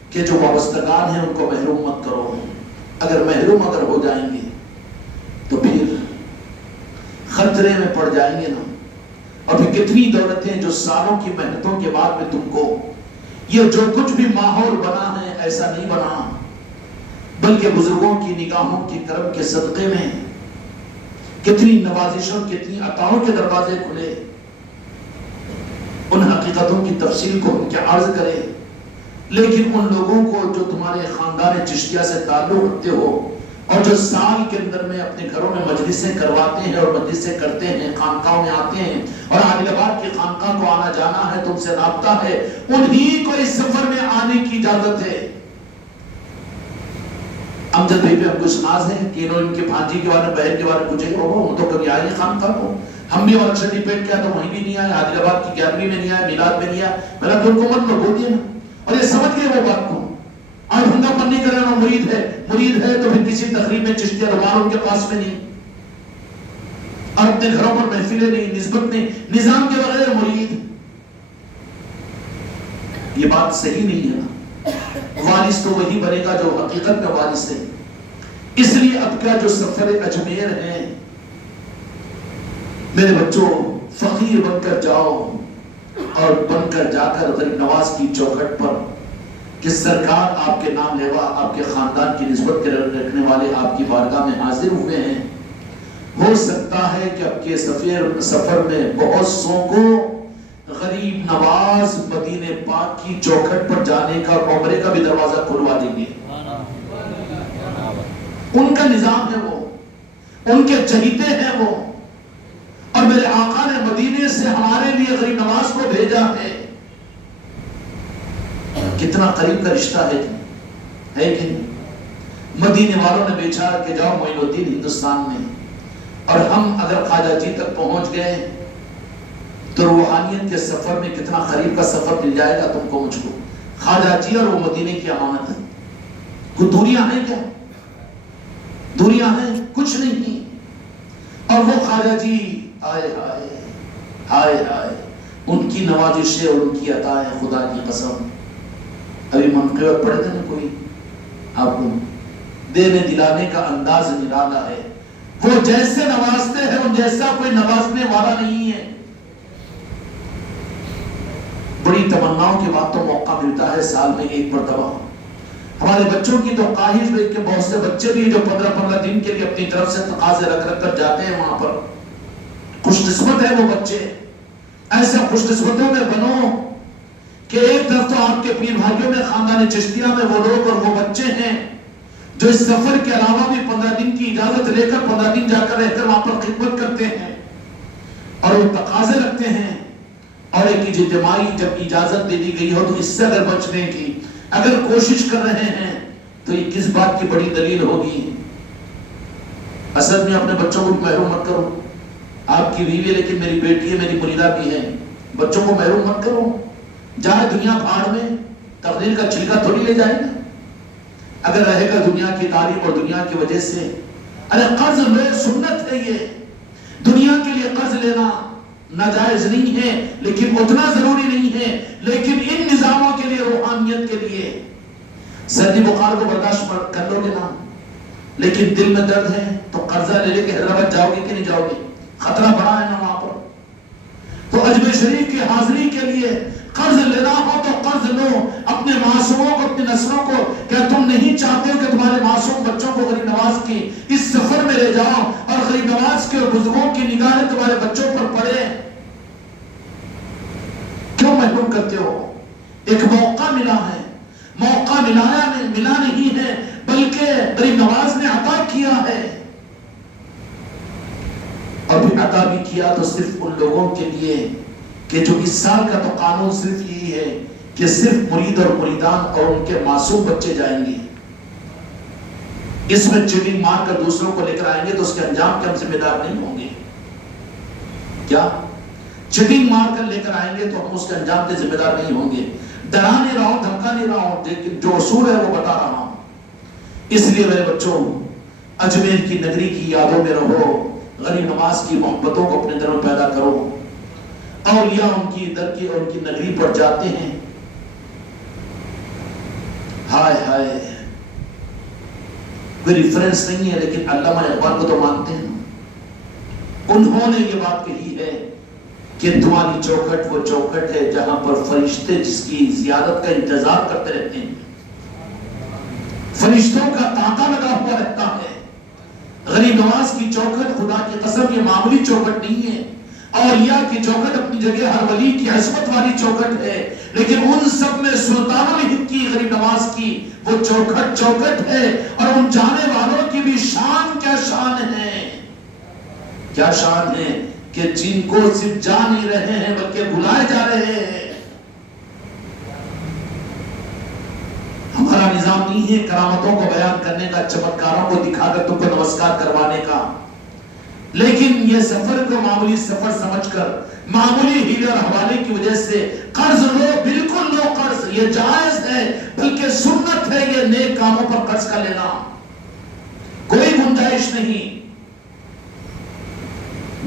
کہ جو وابستگان ہیں ان کو محروم مت کرو، اگر محروم اگر ہو جائیں گے تو پھر خطرے میں پڑ جائیں گے نا، اور پھر کتنی دولتیں جو سالوں کی محنتوں کے بعد میں تم کو یہ جو کچھ بھی ماحول بنا ہے ایسا نہیں بنا، بلکہ بزرگوں کی نگاہوں کی کرم کے صدقے میں کتنی نوازشوں، کتنی عطاؤں کے دروازے کھلے۔ ان حقیقتوں کی تفصیل کو ہم کیا عرض کریں، لیکن ان لوگوں کو جو تمہارے خاندان چشتیہ سے تعلق رکھتے ہو اور جو سال کے اندر میں اپنے گھروں میں مجلسیں کرواتے ہیں اور مجلسیں کرتے ہیں، خانقاہوں میں آتے ہیں، اور عادل آباد کی خانقاہ کو آنا جانا ہے، تم سے رابطہ ہے، انہی کو اس سفر میں آنے کی اجازت ہے۔ امجد بھائی پہ ہم کو ناز ہے کہ انہوں ان کے بھانجی کے بارے میں، بہن کے بارے میں پوچھیں گے، وہ تو کبھی آئے نہیں خانقاہ کو، ہم بھی اور سرٹیفکیٹ کیا تو وہیں بھی نہیں آئے، عادل آباد کی 11ویں میں نہیں آئے، میلاد میں نہیں آئے، میں نے تو ان کو مت بول دیا نا، اور یہ سمجھ گئے وہ بات کو۔ آج ہنگا پنی کر رہا مرید ہے تو پھر کسی تقریب میں چشتیہ رومال ان کے پاس میں نہیں، اور اپنے گھروں پر محفلیں نہیں، نسبت نہیں، نظام کے بغیر مرید، یہ بات صحیح نہیں ہے نا۔ وارث تو وہی بنے گا جو حقیقت میں وارث ہے۔ اس لیے اب کا جو سفر اجمیر ہے میرے بچوں، فقیر بن کر جاؤ، اور بن کر جا کر غریب نواز کی چوکھٹ پر کہ سرکار آپ کے نام لیوا، آپ کے خاندان کی نسبت کے رکھنے والے آپ کی بارگاہ میں حاضر ہوئے ہیں۔ ہو سکتا ہے کہ اب کے سفر میں بہت سو کو غریب نواز مدینے پاک کی چوکھٹ پر جانے کا اور عمرے کا بھی دروازہ کھلوا دیں گے۔ ان کا نظام ہے وہ، ان کے چہیتے ہیں وہ، اور میرے آقا نے مدینے سے ہمارے لیے غریب نواز کو بھیجا ہے۔ کتنا قریب کا رشتہ ہے کہ نہیں؟ مدینے والوں نے بیچا کہ جاؤ معین الدین ہندوستان میں، اور ہم اگر خواجہ جی تک پہنچ گئے تو روحانیت کے سفر میں کتنا قریب کا سفر مل جائے گا تم کو مجھ کو۔ خواجہ جی اور وہ مدینے کی امانت ہے، کوئی دوریاں ہیں کیا؟ دوریاں ہیں کچھ نہیں، اور وہ خواجہ جی آئے ہائے ہائے ہائے، ان کی نوازشیں اور ان کی عطائیں، خدا کی قسم ابھی منقبت پڑھے تھے نا کوئی آپ کو، دینے دلانے کا انداز نرالا ہے، وہ جیسے نوازتے ہیں ان جیسا کوئی نوازنے والا نہیں ہے۔ بڑی تمناؤں کے بعد تو موقع ملتا ہے سال میں ایک مرتبہ۔ ہمارے بچوں کی تو خواہش دیکھ کے بہت سے بچے بھی جو 15 دن کے لیے اپنی طرف سے تقاضے رکھ کر جاتے ہیں وہاں پر، خوش قسمت ہے وہ بچے، ایسے خوش قسمتوں میں بنو کہ ایک طرف تو آپ کے پیر بھائیوں میں، خاندان چشتیہ میں وہ لوگ اور وہ بچے ہیں جو اس سفر کے علاوہ بھی 15 دن کی اجازت لے کر 15 دن جا کر رہ کر وہاں پر خدمت کرتے ہیں اور وہ تقاضے رکھتے ہیں، اور ایک اجتماعی جب اجازت دے دی گئی ہو تو اس سے اگر بچنے کی اگر کوشش کر رہے ہیں تو یہ کس بات کی بڑی دلیل ہوگی؟ اصل میں اپنے بچوں کو بھی محروم مت کرو. آپ کی بیوی ہے لیکن میری بیٹی ہے، میری مریدہ بھی ہے، بچوں کو محروم مت کرو. جائے دنیا پھاڑ میں، تقدیر کا چھلکا تھوڑی لے جائے گا. اگر رہے گا دنیا کی تعریف اور دنیا کی وجہ سے، ارے قرض لو، سنت ہے یہ. دنیا کے لیے قرض لینا ناجائز نہیں ہے، لیکن اتنا ضروری نہیں ہے. لیکن ان نظاموں کے لیے، روحانیت کے لیے، سردی بخار کو برداشت کر لو گے نا، لیکن دل میں درد ہے تو قرضہ لے لے کے حیدرآباد جاؤ گے کہ نہیں جاؤ گے؟ خطرہ بڑا ہے نا وہاں پر. تو اجمیر شریف کی حاضری کے لیے قرض لینا ہو تو قرض لو. اپنے معصوموں کو، اپنی نسلوں کو، کیا تم نہیں چاہتے ہو کہ تمہارے معصوم بچوں کو غریب نواز کی اس سفر میں لے جاؤ اور غریب نواز کے اور بزرگوں کی نگاہیں تمہارے بچوں پر پڑے؟ کیوں محروم کرتے ہو؟ ایک موقع ملا ہے، موقع ملا نہیں ہے، بلکہ غریب نواز نے عطا کیا ہے. اور بھی عطا بھی کیا تو صرف ان لوگوں کے لیے کہ جو اس سال کا تو قانون صرف یہی ہے کہ صرف مرید اور مریدان اور ان کے معصوم بچے جائیں گے. اس میں چیٹنگ مار کر دوسروں کو لے کر آئیں گے تو اس کے انجام کے ہم ذمہ دار نہیں ہوں گے. کیا چیٹنگ مار کر لے کر آئیں گے تو ہم اس کے انجام کے ذمہ دار نہیں ہوں گے. ڈرا نہیں رہا ہوں، دھمکا نہیں رہا ہوں، لیکن جو اصول ہے وہ بتا رہا ہوں. اس لیے میرے بچوں، اجمیر کی نگری کی یادوں میں رہو، غریب نواز کی محبتوں کو اپنے دل میں پیدا کرو. اولیاء ان کی در کی اور ان کی نگری پر جاتے ہیں. ہائے ہائے، کوئی ریفرنس نہیں ہے لیکن علامہ اقبال کو تو مانتے ہیں. انہوں نے یہ بات کہی ہے کہ تمہاری چوکھٹ وہ چوکھٹ ہے جہاں پر فرشتے جس کی زیارت کا انتظار کرتے رہتے ہیں. فرشتوں کا تانتا لگا ہوا رہتا ہے. غریب نواز کی چوکھٹ، خدا کی قسم، یہ معمولی چوکھٹ نہیں ہے. اولیاء کی چوکھٹ اپنی جگہ ہر ولی کی عظمت والی چوکھٹ ہے، لیکن ان سب میں سلطان الہند کی، غریب نواز کی وہ چوکھٹ ہے. اور ان جانے والوں کی بھی شان، کیا شان ہے، کیا شان ہے کہ جن کو صرف جا نہیں رہے ہیں بلکہ بلائے جا رہے ہیں. ہمارا نظام نہیں ہے کرامتوں کو بیان کرنے کا، چمتکاروں کو دکھا کر تم کو نمسکار کروانے کا، لیکن یہ سفر کو معمولی سفر سمجھ کر، معمولی ہیلے اور حوالے کی وجہ سے قرض لو. بالکل لو قرض، یہ جائز ہے، بلکہ سنت ہے یہ نیک کاموں پر قرض کا لینا. کوئی گنجائش نہیں.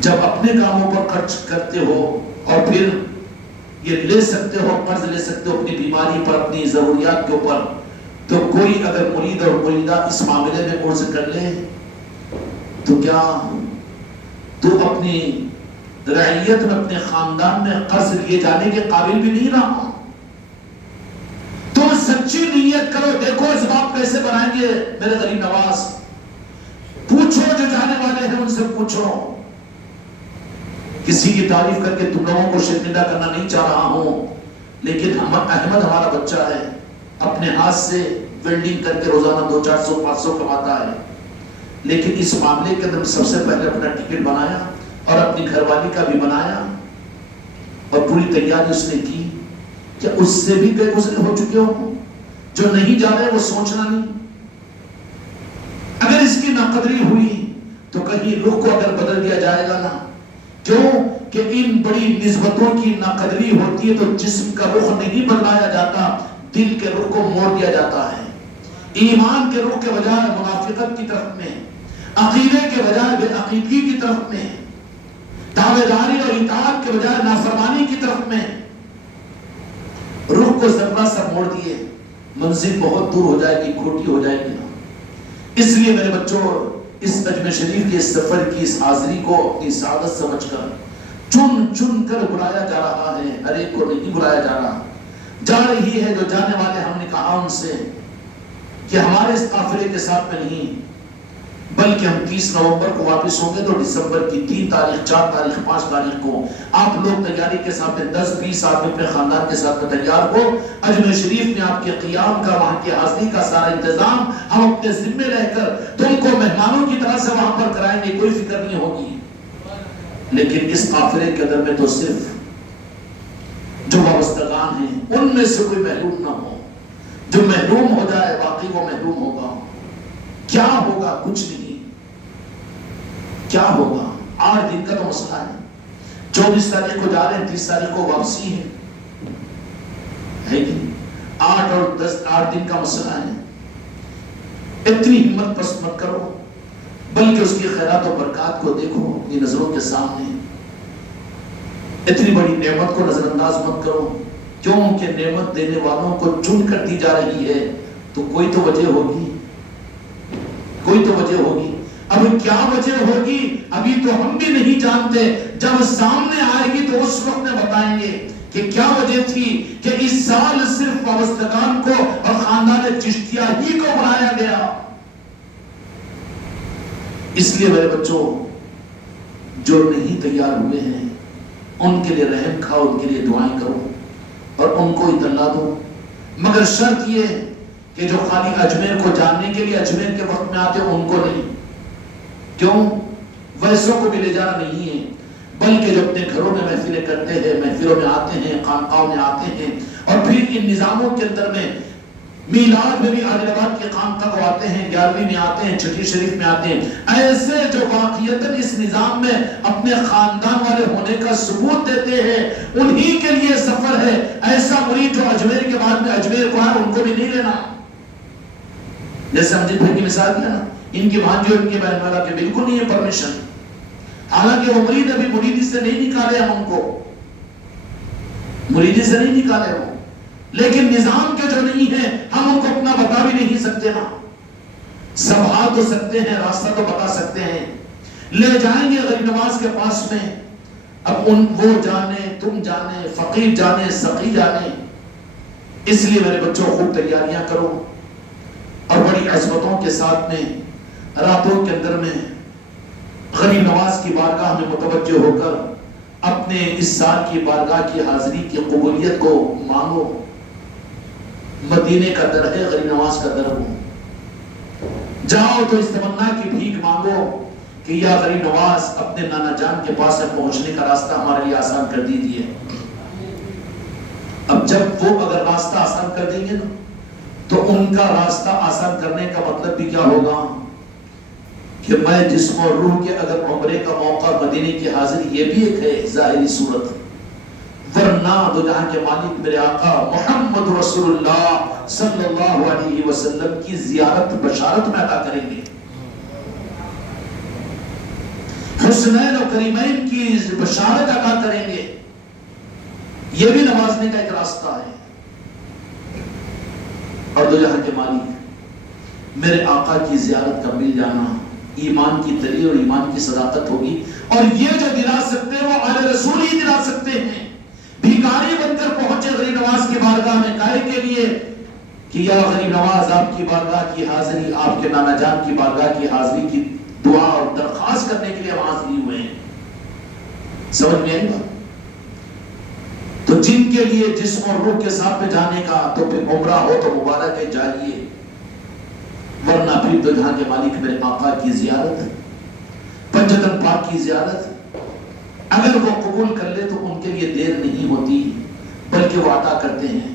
جب اپنے کاموں پر خرچ کرتے ہو اور پھر یہ لے سکتے ہو، قرض لے سکتے ہو اپنی بیماری پر، اپنی ضروریات کے اوپر، تو کوئی اگر مرید اور مریدہ اس معاملے میں قرض کر لے تو کیا تو اپنی رعیت میں، اپنے خاندان میں قرض لیے جانے کے قابل بھی نہیں رہا؟ تم سچی نیت کرو. دیکھو اسباب کیسے بنائیں گے میرے غریب نواز. پوچھو جو جانے والے ہیں ان سے پوچھو. کسی کی تعریف کر کے تم لوگوں کو شرمندہ کرنا نہیں چاہ رہا ہوں، لیکن احمد ہمارا بچہ ہے، اپنے ہاتھ سے ویلڈنگ کر کے روزانہ 200 400 500 کماتا ہے. لیکن اس معاملے کے اندر سب سے پہلے اپنا ٹکٹ بنایا اور اپنی گھر والی کا بھی بنایا اور پوری تیاری اس نے کی. کیا اس سے بھی بے گزرے ہو چکے ہو؟ جو نہیں جا رہے وہ سوچنا نہیں. اگر اس کی ناقدری ہوئی تو کہیں رخ کو اگر بدل دیا جائے گا نا. کیوں کہ ان بڑی نسبتوں کی ناقدری ہوتی ہے تو جسم کا رخ نہیں بدلایا جاتا، دل کے رخ کو موڑ دیا جاتا ہے. ایمان کے رخ کے بجائے منافقت کی طرف میں، عقیدے کے بجائے بے عقیدگی کی طرف میں، تابعداری اور اطاعت کے بجائے نافرمانی کی طرف میں رخ کو ذرا سا موڑ دیے، منزل بہت دور ہو جائے گی، کھوٹی ہو جائے گی. اس لیے میرے بچوں، اس اجمیر شریف کے اس سفر کی اس حاضری کو اپنی سعادت سمجھ کر چن چن کر بلایا جا رہا ہے. ہر ایک کو نہیں بلایا جا رہا. جا رہی ہے جو جانے والے، ہم نے کہا ان سے کہ ہمارے اس قافلے کے ساتھ میں نہیں، بلکہ ہم 30 نومبر کو واپس ہوں گے تو دسمبر کی 3 تاریخ 4 تاریخ 5 تاریخ کو آپ لوگ تیاری کے ساتھ میں 10-20 آدمی اپنے خاندان کے ساتھ میں تیار ہو. اجمیر شریف میں آپ کے قیام کا، وہاں کی حاضری کا سارا انتظام ہم اپنے ذمے رہ کر تم کو مہمانوں کی طرح سے وہاں پر کرائیں گے، کوئی فکر نہیں ہوگی. لیکن اس قافلے کے اندر میں تو صرف جو وابستگان ہیں ان میں سے کوئی محروم نہ ہو. جو محروم ہو جائے واقعی وہ محروم ہوگا. کیا ہوگا؟ کچھ نہیں. کیا ہوگا؟ 8 دن کا تو مسئلہ ہے. 24 تاریخ کو جا رہے ہیں، 30 تاریخ کو واپسی ہے کہ 8 اور 8 دن کا مسئلہ ہے. اتنی ہمت پست مت کرو، بلکہ اس کی خیرات و برکات کو دیکھو اپنی نظروں کے سامنے. اتنی بڑی نعمت کو نظر انداز مت کرو، کیونکہ نعمت دینے والوں کو چن کر دی جا رہی ہے، تو کوئی تو وجہ ہوگی، کوئی تو وجہ ہوگی. اب کیا وجہ ہوگی ابھی تو ہم بھی نہیں جانتے. جب سامنے آئے گی تو اس وقت میں بتائیں گے کہ کیا وجہ تھی کہ اس سال صرف وابستگان کو اور خاندان چشتیہ ہی کو بنایا گیا. اس لیے میرے بچوں، جو نہیں تیار ہوئے ہیں ان کے لیے رحم کھاؤ، ان کے لیے دعائیں کرو اور ان کو اطلاع دو. مگر شرط یہ کہ جو خالی اجمیر کو جاننے کے لیے اجمیر کے وقت میں آتے ہیں ان کو نہیں. کیوں؟ ویسوں کو بھی لے جانا نہیں ہے، بلکہ جو اپنے گھروں میں محفلیں کرتے ہیں، محفلوں میں آتے ہیں، خانقاہوں میں آتے ہیں، اور پھر ان نظاموں کے اندر میں میلاد میں بھی عادل آباد کے خانقاہ کو آتے ہیں، 11ویں میں آتے ہیں، چھٹی شریف میں آتے ہیں. ایسے جو واقعیتاً اس نظام میں اپنے خاندان والے ہونے کا ثبوت دیتے ہیں، انہی کے لیے سفر ہے. ایسا مرید جو اجمیر کے بعد میں اجمیر کو آئے ان کو بھی نہیں لینا. جیسے امجد بھائی کی مثال دیا نا، ان کی بھانجی اور ان کی بہن والا کے بالکل نہیں ہے پرمیشن. حالانکہ وہ مرید ابھی مریدی سے نہیں نکالے، ہم ان کو مریدی سے نہیں نکالے ہوں، لیکن نظام کے جو نہیں ہیں ہم ان کو اپنا بتا بھی نہیں سکتے نا. سمجھا تو سکتے ہیں، راستہ تو بتا سکتے ہیں، لے جائیں گے غریب نواز کے پاس میں. اب وہ جانے، تم جانے، فقیر جانے، سقی جانے. اس لیے میرے بچوں خوب تیاریاں کرو اور بڑی عظمتوں کے ساتھ میں راتوں کے اندر میں غریب نواز کی بارگاہ میں متوجہ ہو کر اپنے اس سال کی بارگاہ کی حاضری کی قبولیت کو مانگو. مدینے کا در ہے، غریب نواز کا در ہو. جاؤ تو اس تمنا کی بھیک مانگو کہ یا غریب نواز اپنے نانا جان کے پاس سے پہنچنے کا راستہ ہمارے لیے آسان کر دیجیے. اب جب وہ اگر راستہ آسان کر دیں گے نا تو ان کا راستہ آسان کرنے کا مطلب بھی کیا ہوگا کہ میں جسم اور روح کے اگر عمرے کا موقع، مدینے کی حاضری، یہ بھی ایک ہے ظاہری صورت. ورنہ دو جہاں کے مالک میرے آقا محمد رسول اللہ صلی اللہ علیہ وسلم کی زیارت بشارت میں عطا کریں گے. حسنین و کریمین کی بشارت عطا کریں گے. یہ بھی نوازنے کا ایک راستہ ہے. اور دو جہاں کے مالک میرے آقا کی زیارت کا مل جانا ایمان کی دلیل اور ایمان کی صداقت ہوگی. اور یہ جو دلا سکتے ہیں وہ آل رسول ہی دلا سکتے ہیں. بھیکاری بن کر پہنچے غریب نواز کی بارگاہ میں کائے کے لیے کہ یا غریب نواز آپ کی بارگاہ کی حاضری، آپ کے نانا جان کی بارگاہ کی حاضری کی دعا اور درخواست کرنے کے لیے ہم حاضر ہوئے ہیں. سمجھ میں آئی بات؟ تو جن کے لیے جسم اور روح کے ساتھ میں جانے کا تو پھر عمرہ ہو تو مبارک ہے، جائیے. ورنہ پھر دو جہاں کے مالک میرے آقا کی زیارت، پنجتن پاک کی زیارت اگر وہ قبول کر لے تو ان کے لیے دیر نہیں ہوتی بلکہ وہ عطا کرتے ہیں.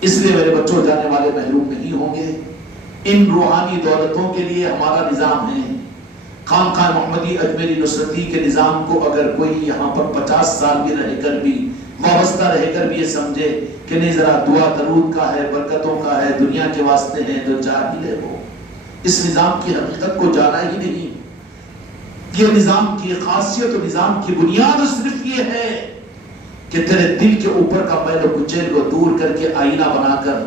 اس لیے میرے بچوں جانے والے محروم نہیں ہوں گے. ان روحانی دولتوں کے لیے ہمارا نظام ہے. خانقاہ محمدی اجمیری نصرتی کے نظام کو اگر کوئی یہاں پر 50 سال بھی رہ کر بھی وابستہ رہ کر بھی یہ سمجھے کہ نہیں ذرا دعا درود کا ہے، برکتوں کا ہے، دنیا کے واسطے ہے، تو جاہل ہے وہ. اس نظام کی حقیقت کو جانا ہی نہیں. یہ نظام کی خاصیت اور نظام کی بنیاد صرف یہ ہے کہ تیرے دل کے اوپر کا میل و کچیل کو دور کر کے آئینہ بنا کر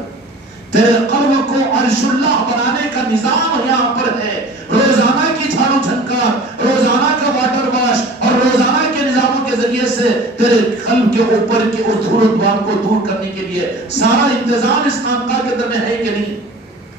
تیرے قلب کو عرش اللہ بنانے کا نظام یہاں پر ہے. روزانہ کی جھاڑو جھنکار، روزانہ کا واٹر واش اور روزانہ کے نظاموں کے ذریعے سے تیرے قلب کے اوپر کے اس دھول و دھوان کو دور کرنے کے لیے سارا انتظام اس خانقاہ کے اندر میں ہے کہ نہیں؟